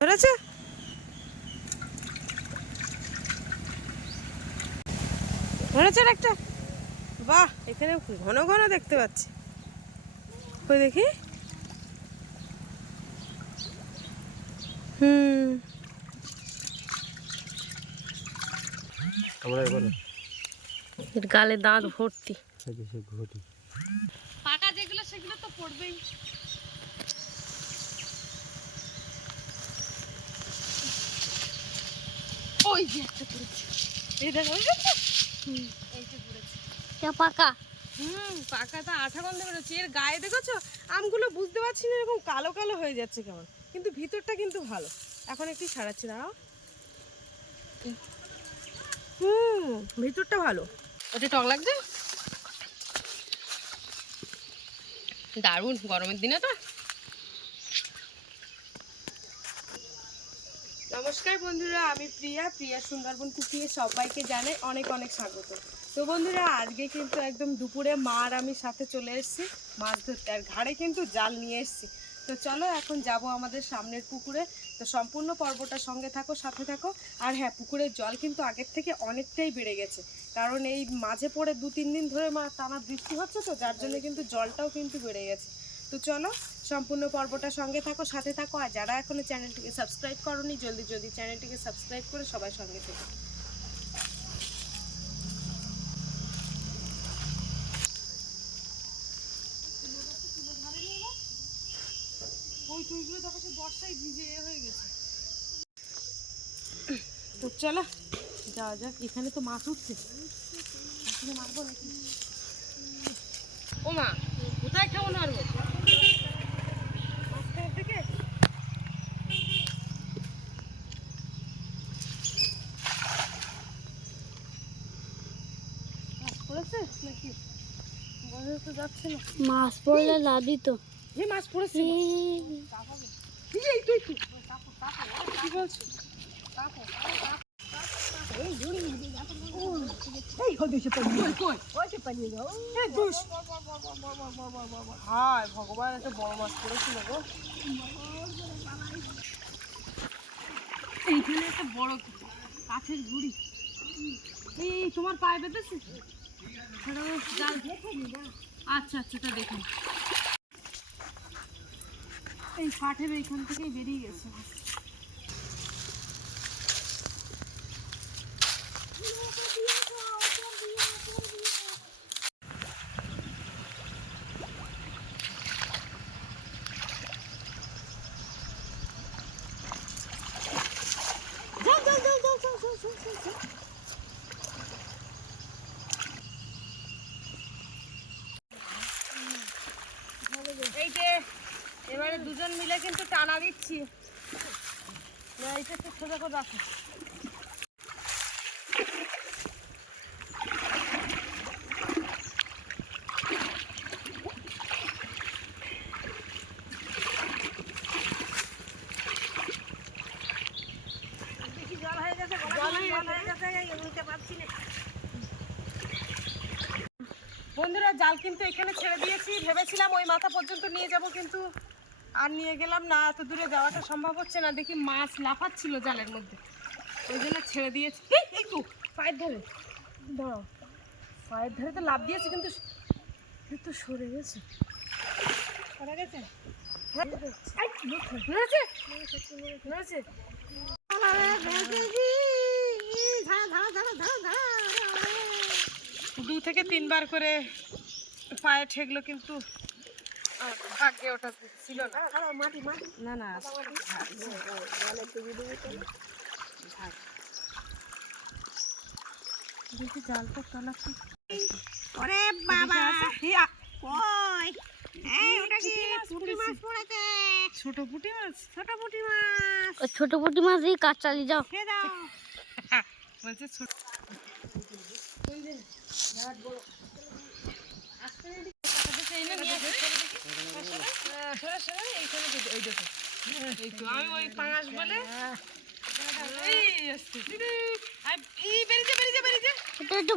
ধরেছে? ধরেছে একটা? বাহ এখানে ঘন ঘন দেখতে পাচ্ছি। কই দেখি? হুম। গালে দাঁত ভর্তি। পাকা যেগুলো সেগুলো তো পড়বেই। ওই যে একটা পড়েছে। এই দেখো ওই দেখো। এই যে পড়েছে। পাকা? হুম পাকাটা আঠা গন্ধ বেরোচ্ছে। এর গায়ে দেখেছ? আমগুলো বুঝতে পারছি না এরকম কালো কালো হয়ে যাচ্ছে কেমন। কিন্তু ভিতরটা কিন্তু ভালো। এখন একটু ছাড়াচ্ছি দাঁড়াও। হুম ভিতরটা ভালো। ওটা টক লাগছে? দারুণ গরমের দিনে তো। নমস্কার বন্ধুরা, আমি প্রিয়া। প্রিয়া সুন্দরবন কুকিয়ে সবাইকে জানাই অনেক অনেক স্বাগত। তো বন্ধুরা, আজকে কিন্তু একদম দুপুরে মা আর আমি সাথে চলে এসেছি, মাছ ধরতে। আর ঘাড়ে কিন্তু জাল নিয়ে এসেছি। তো চলো এখন যাব আমাদের সামনের পুকুরে। তো সম্পূর্ণ পর্বটা সঙ্গে থাকো, সাথে থাকো। আর হ্যাঁ পুকুরের জল কিন্তু আগের থেকে অনেকটাই বেড়ে গেছে। কারণ এই মাঝে পড়ে দু তিন দিন ধরে মা টানা বৃষ্টি হচ্ছে তো, যার জন্য কিন্তু জলটাও কিন্তু বেড়ে গেছে। তো চলো, সম্পূর্ণ পর্বটা সঙ্গে থাকো, সাথে থাকো, আর যারা এখনও চ্যানেলটিকে সাবস্ক্রাইব করনি, জলদি জলদি চ্যানেলটিকে সাবস্ক্রাইব করে সবাই সঙ্গে থেকো। বর্ষায় ভিজে হয়ে গেছে। তো চলো, যাওয়া যাক, এখানে তো মাছ উঠছে। ও মা কোথায় খাব না মারবো মাঝখানের দিকে মাছ পড়েছে নাকি বোঝা তো যাচ্ছে না। মাছ পড়লে লাদি তো। এই মাছ পড়েছে। এই এই তুই তুই কি বলছিস এই হদি সে পানি কই কই? সে পানি গো এই দুস হায় ভগবান একটা বড় মাছ পড়েছিল গো। এইখানে একটা বড় কাঠের ঝুড়ি এই এই, তোমার পায়ে বেঁধেছে? সেটা জাল আচ্ছা আচ্ছা তা দেখুন। এই কাঠের এইখান থেকেই বেরিয়ে গেছে। দিচ্ছি। বন্ধুরা জাল কিন্তু এখানে ছেড়ে দিয়েছি। ভেবেছিলাম ওই মাথা পর্যন্ত নিয়ে যাব কিন্তু আর নিয়ে গেলাম না, এত দূরে যাওয়াটা সম্ভব হচ্ছে না। দেখি মাছ লাফাচ্ছিল জালের মধ্যে। ওই জন্য ছেড়ে দিয়েছি। তো, পায়ের ধারে। দাঁড়াও। পায়ের ধারে তো লাভ দিয়েছে, কিন্তু তো সরে গেছে। সরে গেছে? হ্যাঁ? দু থেকে তিনবার করে পায়ে ঠেকলো, কিন্তু ভাগ্যে ওটা ছিল না। না না। দেখি জালটা তলা ওরে বাবা। কই? এই ওটা কি পুঁটি মাছ পড়েছে। ছোট পুটি মাছ? ছোট পুঁটি মাছ। ছোট পুঁটি মাছ দিয়ে কাজ চালিয়ে যাও বলছে ছোট আমি ওই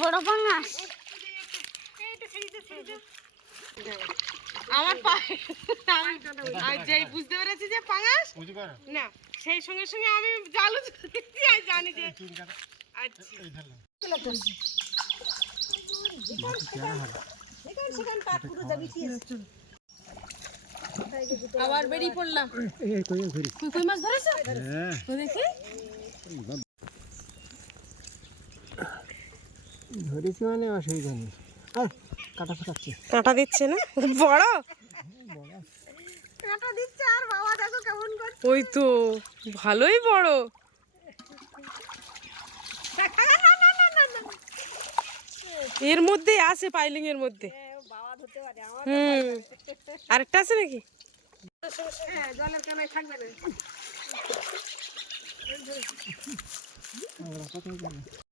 বড় আমার পায়ে যেই বুঝতে পেরেছি যে না সেই সঙ্গে সঙ্গে আমি জালু জানি যে আচ্ছা আবার বেরিয়ে পড়লাম। এই কই ঘুরি তুই কই মাছ ধরেছ? হ্যাঁ। তো দেখি। ধরেছি মানে অসুবিধা নেই। আর কাটা ফাটাচ্ছে কাঁটা দিচ্ছে না? বড়? কাঁটা দিচ্ছে আর বাবা দেখো কেমন করছে। ওই তো ভালোই বড়। এর মধ্যে আছে পাইলিং এর মধ্যে। হুম। আরেকটা আছে নাকি? জলের কানায় থাকবে না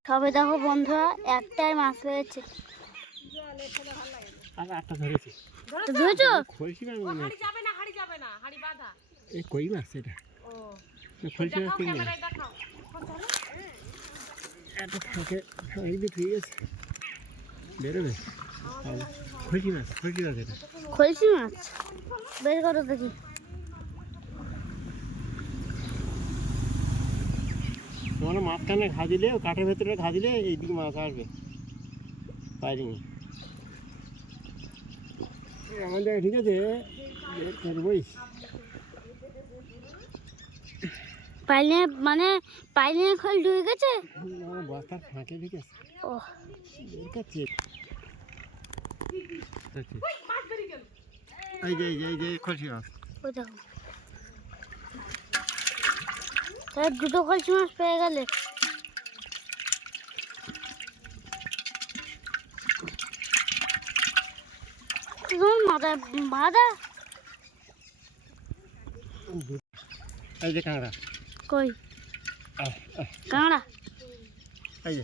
সবে দেখো বন্ধুরা একটাই মাছ পেয়েছে আর আটটা ধরেছি। তো ধরেছো? খলসি মাছ। হাড়ি যাবে না হাড়ি যাবে না হাড়ি বাঁধা। এই কই মাছ এটা? ও। না দেখাও এই ঠিক আছে। বেরোবে? আর মাছ খলসি মাছ এটা। খলসি মাছ? বের করো দেখি। তোমার মাঝখানে ঘা দিলে কাঠের ভেতরে ঘা দিলে এইদিকে মাছ আসবে। পাইনি। আমাদের ঠিক আছে করবোই। পাইলে মানে পাইলে খোল ঢুকে গেছে? বস্তার ফাঁকে ঠিক আছে ও বের করছি এই যে এই যে খলসি মাছ। দুটো খলসি মাছ পেয়ে গেলে। মাথা মাথা। এই যে কাঁকড়া। কই? কাঁকড়া। এই যে।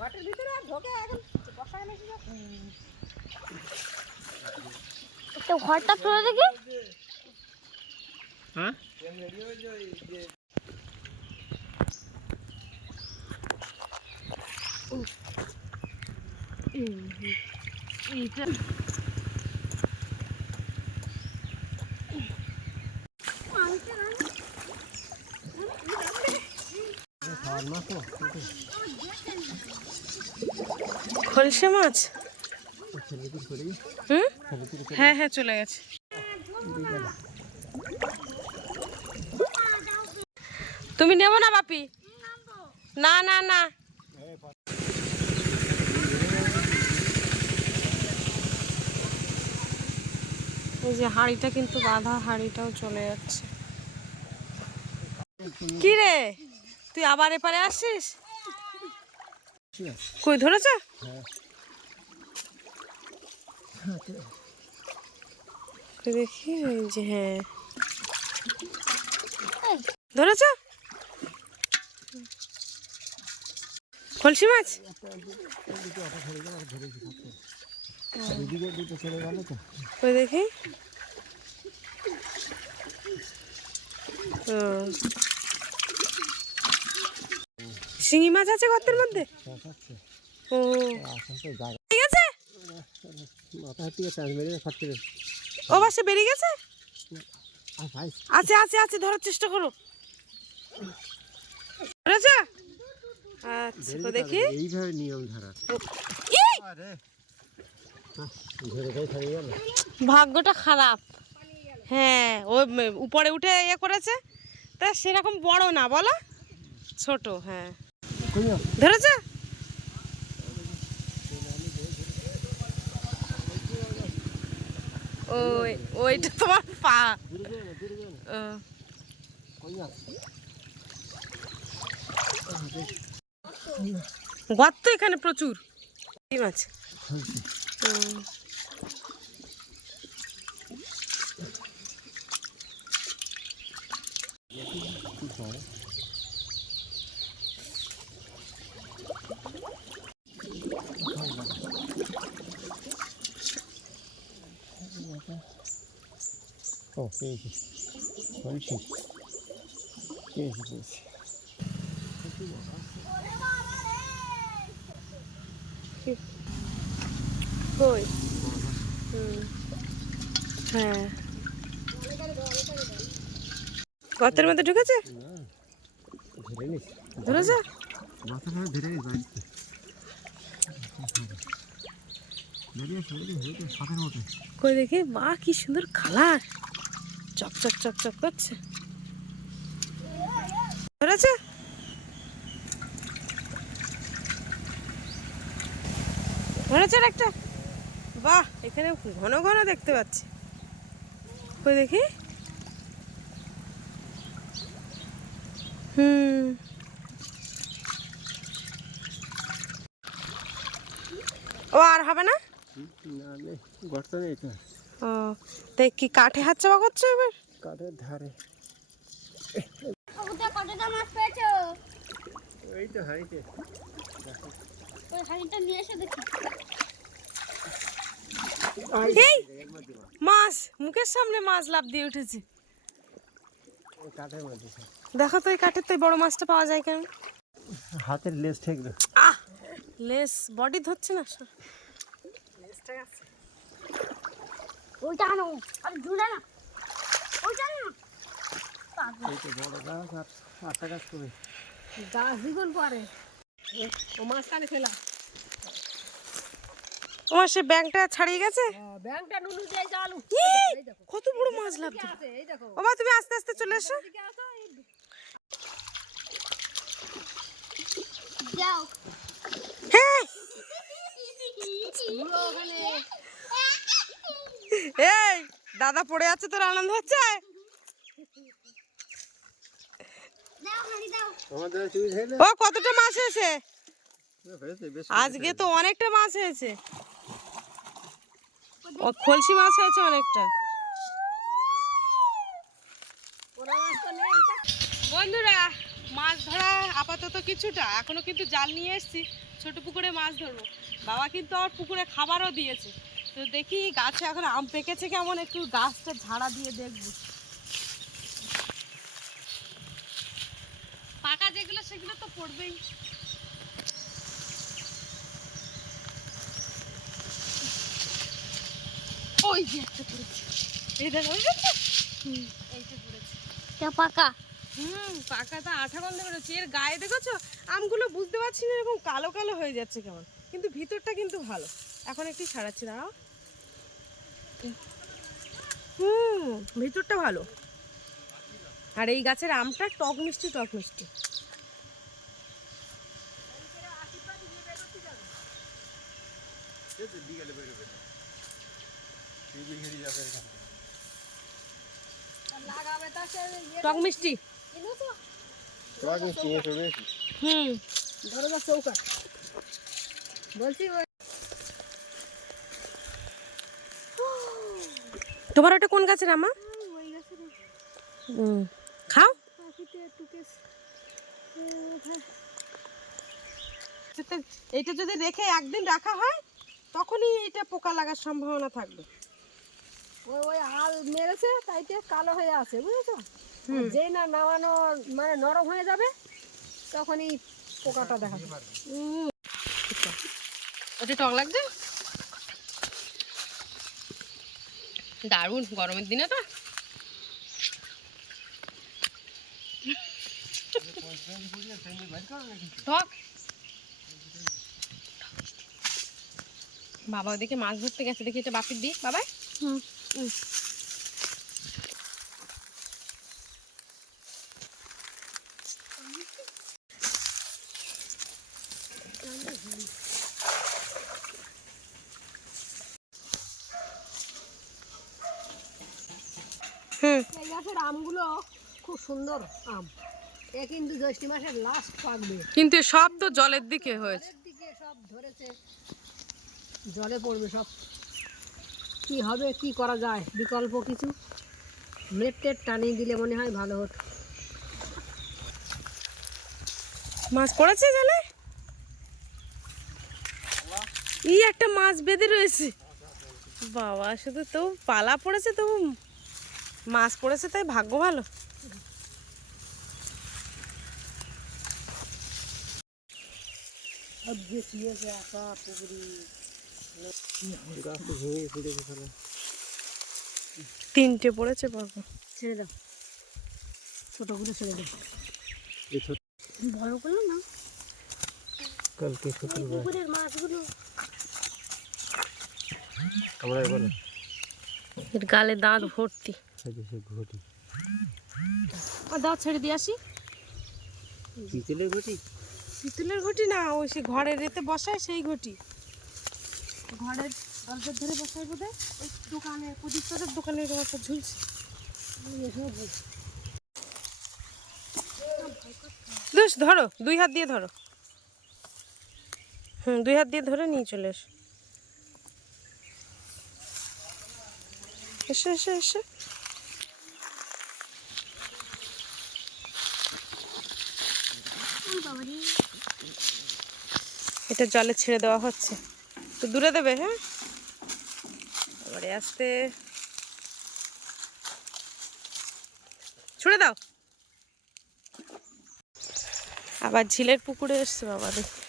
ঘটের ভিতরে ঢোকে এখন বসায় না তো ঘরটা ফেলে দেখি। হ্যাঁ? এইটা খাওয়ার মাছ তো খলসে মাছ? হুম? হ্যাঁ হ্যাঁ চলে গেছে। তুমি নেব না, বাপি? না না না। এই যে হাঁড়িটা কিন্তু বাঁধা, হাঁড়িটাও চলে যাচ্ছে। কি রে? তুই আবার এপারে আসিস? কই ধরেছ? হ্যাঁ। কই দেখি যে হ্যাঁ। ধরেছ? খলসি মাছ? কই দেখি। ও। শিঙি মাছ আছে গর্তের মধ্যে? ও। ঠিক আছে? ও বাসে বেরিয়ে গেছে? আছে আছে আছে, ধরার চেষ্টা করো। ধরেছ? আচ্ছা তো দেখি। এইভাবে নিয়ম ধরা ভাগ্যটা খারাপ। হ্যাঁ ও উপরে উঠে ইয়ে করেছে। তা সেরকম বড় না, বলো? ছোট হ্যাঁ। ধরেছ? ওই ওইটা তোমার পা। গর্ত এখানে প্রচুর। মাছ? পেয়েছি বলছি পেয়েছি পেয়েছি। হ্যাঁ গর্তের মধ্যে ঢুকেছে কই দেখি মা কি সুন্দর কালার চক চক চক চক করছে। ধরেছে? ধরেছে আর একটা? বাহ, এখানে ঘন ঘন দেখতে পাচ্ছি। কই দেখি? হুম। ও আর হবে না? গর্ত নেই তো ও তাই কি কাঠে হাত চাপা করছ এবার? কাঠের ধারে। কতটা মাছ পেয়েছ? ওই তো হাইতে ওই হাঁড়িটা নিয়ে এসে দেখি। এই মাছ মুখের সামনে মাছ লাভ দিয়ে উঠেছে। দেখো তো এই কাঠের তো এই বড় মাছটা পাওয়া যায় কেন হাতের লেজ ঠেকবে। আহ লেস বডি ধরছে না সর। ওইটা আনো আরে ঝুলে না ওইটা না। এই তো বড় গাছ আর আটটা গাছ করে গাছ দ্বিগুণ পরে। ও মাছ ফেলা তোমার সে ব্যাংকটা ছাড়িয়ে গেছে? ব্যাংকটা নুনু দিয়ে চালু কত বড় মাছ এই তুমি আস্তে আস্তে চলে এসো। হ্যাঁ এই দাদা পড়ে আছে তোর আনন্দ হচ্ছে? দাও হাঁড়ি দাও। আমাদের চুরি ও কতটা মাছ হয়েছে? হয়েছে আজকে তো অনেকটা মাছ হয়েছে। ও খলসি মাছ হয়েছে অনেকটা। বন্ধুরা মাছ ধরা আপাতত কিছুটা। এখনও কিন্তু জাল নিয়ে এসেছি ছোট পুকুরে মাছ ধরবো। বাবা কিন্তু আমার পুকুরে খাবারও দিয়েছে। তো দেখি গাছে এখন আম পেকেছে কেমন? একটু গাছটা ঝাড়া দিয়ে দেখব। পাকা যেগুলো সেগুলো তো পড়বেই। ওই যে একটা পড়েছে। এই দেখো এইটা পড়েছে। পাকা? হুম পাকাটা আঠা গন্ধ বেরোচ্ছে। এর গায়ে দেখেছ? আমগুলো বুঝতে পারছি না এরকম কালো কালো হয়ে যাচ্ছে কেমন। কিন্তু ভিতরটা কিন্তু ভালো। এখন একটু ছাড়াচ্ছি দাঁড়াও। হুম ভিতরটা ভালো। আর এই গাছের আমটা টক মিষ্টি টক মিষ্টি। টক মিষ্টি। হুম দরজা বলছি ওই তোমার ওটা কোন গাছের আমা খাও। এটা যদি রেখে একদিন রাখা হয় তখনই এটা পোকা লাগার সম্ভাবনা থাকবে। ওই ওই হাল মেরেছে তাইতে কালো হয়ে আছে বুঝেছ? হুম। যেই না নামানো মানে নরম হয়ে যাবে তখনই পোকাটা দেখা যাবে। ওটা টক লাগছে? দারুণ গরমের দিনে তো। বাবা ওদিকে মাছ ধরতে গেছে দেখি এটা বাপির দি বাবা হুম। হুম এই গাছের আমগুলো খুব সুন্দর আম। এ কিন্তু জ্যৈষ্ঠ মাসের লাস্ট পাকবে। কিন্তু সব তো জলের দিকে হয়েছে। দিকে সব ধরেছে। জলে পড়বে সব। কি হবে কি করা যায়? বিকল্প কিছু? নেট টেট টানিয়ে দিলে মনে হয় ভালো হতো। মাছ পড়েছে জালে? ই একটা মাছ বেঁধে রয়েছে। বাবা শুধু তো পালা পড়েছে তবু মাছ পড়েছে তাই ভাগ্য ভালো। তিনটে পড়েছে বাবা ছেড়ে দাও। ছোটোগুলো ছেড়ে দাও। বড়গুলো না। কালকে পুকুরের মাছগুলো। আমরা এবারে গালে দাঁত ভর্তি। সে ঘটি। আর দাঁত ছেড়ে দিয়ে আসি। পিতলের ঘটি? পিতলের ঘটি না ওই সে ঘরের রেতে বসায় সেই ঘটি। ঘরের দরজার ধরে বসায় বোধ ওই দোকানে প্রদীপ্তরের দোকানের একটা ঝুলছে। দোষ ধরো দুই হাত দিয়ে ধরো। হুম দুই হাত দিয়ে ধরে নিয়ে চলে এসো। এসে এসে এসে। এটা জলে ছেড়ে দেওয়া হচ্ছে। তো দূরে দেবে হ্যাঁ? এবারে আসতে। ছুড়ে দাও। আবার ঝিলের পুকুরে এসছে বাবা, দেখ।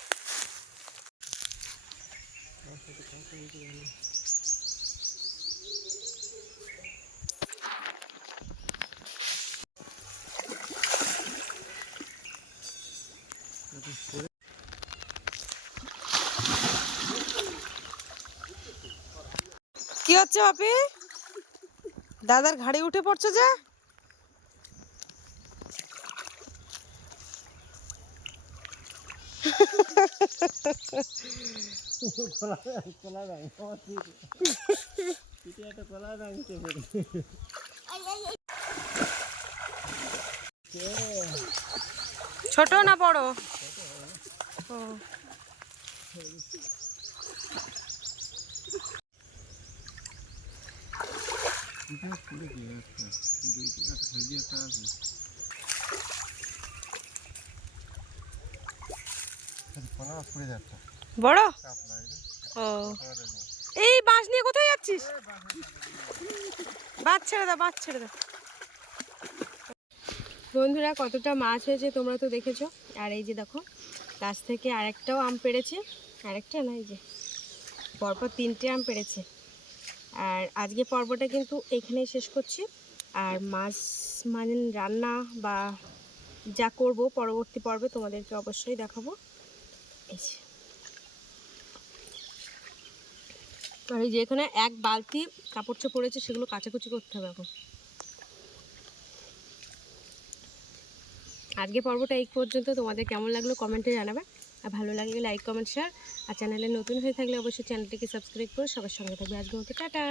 কি হচ্ছে বাপি? দাদার ঘাড়ি উঠে পড়ছো যে? ছোট না বড়? ও। বড়? ও। এই বাঁশ নিয়ে কোথায় যাচ্ছিস? বন্ধুরা, কতটা মাছ হয়েছে তোমরা তো দেখেছ। আর এই যে দেখো, গাছ থেকে আরেকটাও আম পেড়েছে। আরেকটা না, এই যে। পরপর তিনটে আম পেড়েছে। আর আজকে পর্বটা কিন্তু এখানেই শেষ করছি। আর মাছ মানে রান্না বা যা করব পরবর্তী পর্বে তোমাদেরকে অবশ্যই দেখাবো। এই আর এই যে এখানে এক বালতি কাপড় চোপড় পড়েছে সেগুলো কাচাকুচি করতে হবে এখন। আজকে পর্বটা এই পর্যন্ত। তোমাদের কেমন লাগল কমেন্টে জানাবে। আর ভালো লাগলে লাইক কমেন্ট শেয়ার আর চ্যানেলে নতুন হয়ে থাকলে অবশ্যই চ্যানেলটিকে সাবস্ক্রাইব করে সবার সঙ্গে থাকবে। আজকে মতো টাটা।